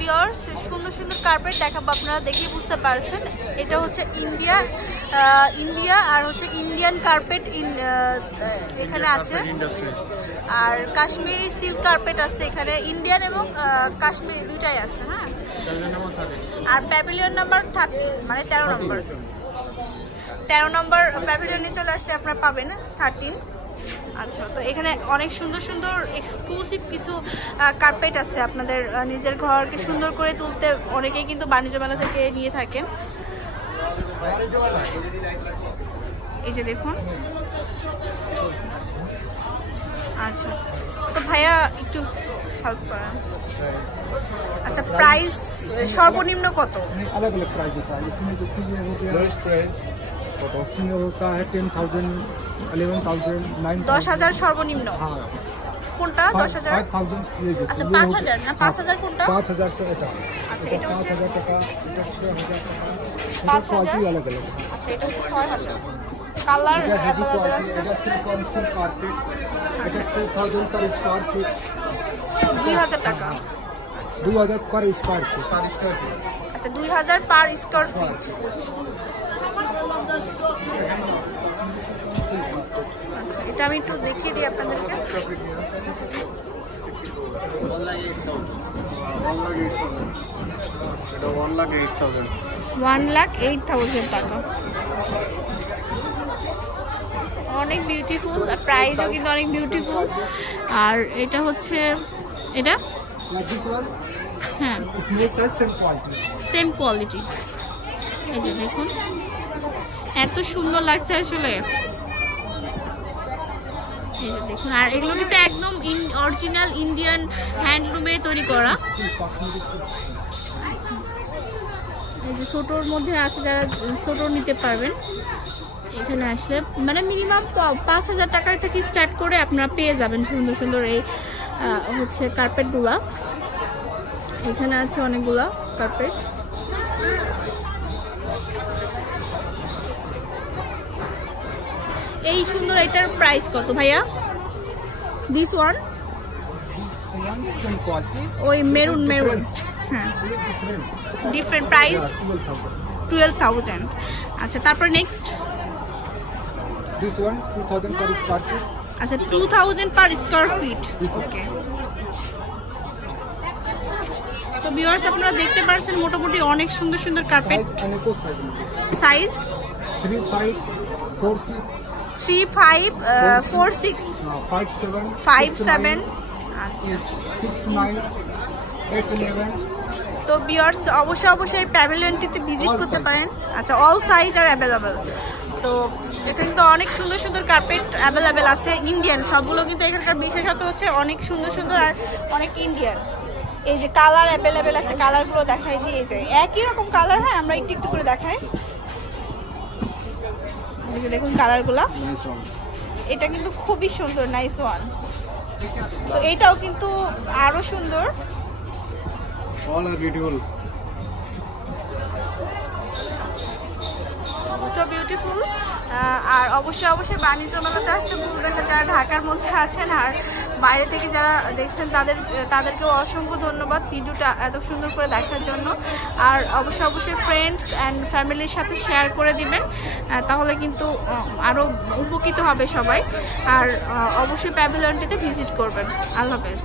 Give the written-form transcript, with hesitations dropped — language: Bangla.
ভিউয়ার্স সুন্দর সুন্দর কার্পেট দেখাবো, আপনারা দেখেই বুঝতে পারছেন। এটা হচ্ছে ইন্ডিয়া আর হচ্ছে ইন্ডিয়ান কার্পেট এখানে আছে, আর কাশ্মীরি সিল্ক কার্পেট আছে এখানে, ইন্ডিয়ান এবং কাশ্মীরি দুইটাই আছে। হ্যাঁ, আর প্যাভিলিয়ন নাম্বার 30 মানে 13 নম্বর প্যাভিলিয়নে চলে আসলে আপনারা পাবেন 13। আচ্ছা, তো এখানে অনেক সুন্দর সুন্দর এক্সক্লুসিভ কিছু কার্পেট আছে, আপনাদের নিজের ঘরকে সুন্দর করে তুলতে অনেকেই কিন্তু বাণিজ্য মেলা থেকে নিয়ে থাকেন। এই যে দেখুন। আচ্ছা, তো ভাইয়া একটু হেল্প করেন। আচ্ছা, প্রাইস সর্বনিম্ন কত? अलग अलग प्राइस होता है, इसमें जो सीनियर हो गया लोएस्ट प्राइस और सीनियर होता है 10,000, 11,000, 9,000। 10,000 সর্বনিম্ন। हाँ, কোনটা 10,000? 5,000 ये देखो। আচ্ছা 5,000 না 5,000 কোনটা? 5,000 से এটা। আচ্ছা, এটা হচ্ছে 5,000 টাকা, এটা 6,000 টাকা। 5,000 কোয়ালিটি अलग अलग। আচ্ছা, এটা হচ্ছে 6,000। কালার এটা হেভি কোয়ালিটি, এটা সিলিকন সিল্ক কার্পেট, এটা 2,000 पर স্কয়ার ফিট। 2,000 টাকা। 2,000 पर স্কয়ার ফিট। আচ্ছা, 2,000 পার স্কয়ার ফিট। আচ্ছা, এটা আমি একটু দেখিয়ে দিই আপনাদেরকে। 1,08,000 টাকা। অনেক বিউটিফুল, আর প্রাইসও কিন্তু অনেক বিউটিফুল। আর এটা হচ্ছে এটা হ্যাঁ সেম কোয়ালিটি। এই যে দেখুন, এত সুন্দর লাগছে আসলে। এই যে দেখুন, আর এগুলো কিন্তু একদম অরিজিনাল ইন্ডিয়ান হ্যান্ডলুমে তৈরি করা। আচ্ছা, এই যে ছোটোর মধ্যে আছে, যারা ছোটো নিতে পারবেন এখানে আসলে মানে মিনিমাম 5,000 টাকা থেকে স্টার্ট করে আপনারা পেয়ে যাবেন সুন্দর সুন্দর এই হচ্ছে কার্পেটগুলা। এখানে আছে অনেকগুলা কার্পেট। এই সুন্দর এটার প্রাইস কত ভাইয়া? দিস ওয়ান ওই মেরুন হ্যাঁ, ডিফারেন্ট প্রাইস 12,000। আচ্ছা, তারপর next This one 2,000 per square feet. আচ্ছা, 2,000 পার স্কয়ার ফিট। ওকে, তো ভিউয়ার্স আপনারা দেখতে পাচ্ছেন মোটামুটি অনেক সুন্দর সুন্দর কার্পেট। সাইজ 3,5, 4,6, 3,5, 4,6, 5,7, 5,7, আচ্ছা 6,9, 8,11। তো ভিউয়ার্স অবশ্যই প্যাভিলিয়নটিতে ভিজিট করতে পারেন। আচ্ছা, অল সাইজ আর অ্যাভেলেবল। তো এখানে তো অনেক সুন্দর সুন্দর কার্পেট অ্যাভেলেবেল আছে, ইন্ডিয়ান সবগুলো, কিন্তু এখানকার বিশেষত হচ্ছে অনেক সুন্দর সুন্দর আর অনেক ইন্ডিয়ান। এই যে কালার অ্যাভেলেবেল আছে, কালারগুলো দেখাই দিয়ে যায় একই রকম কালার। হ্যাঁ, আমরা একটু একটু করে দেখাই। এই যে দেখুন কালারগুলো, এটা কিন্তু খুবই সুন্দর, নাইস ওয়ান। তো এইটাও কিন্তু আরো সুন্দর। All are beautiful. So beautiful. আর অবশ্যই বাণিজ্য মেলাতে আসতে ভুলবেন না যারা ঢাকার মধ্যে আছেন, আর বাইরে থেকে যারা দেখছেন তাদেরকেও অসংখ্য ধন্যবাদ ভিডিওটা এত সুন্দর করে দেখার জন্য। আর অবশ্যই ফ্রেন্ডস অ্যান্ড ফ্যামিলির সাথে শেয়ার করে দিবেন, তাহলে কিন্তু আরও উপকৃত হবে সবাই। আর অবশ্যই প্যাভিলিয়নটিতে ভিজিট করবেন। আল্লাহ হাফেজ।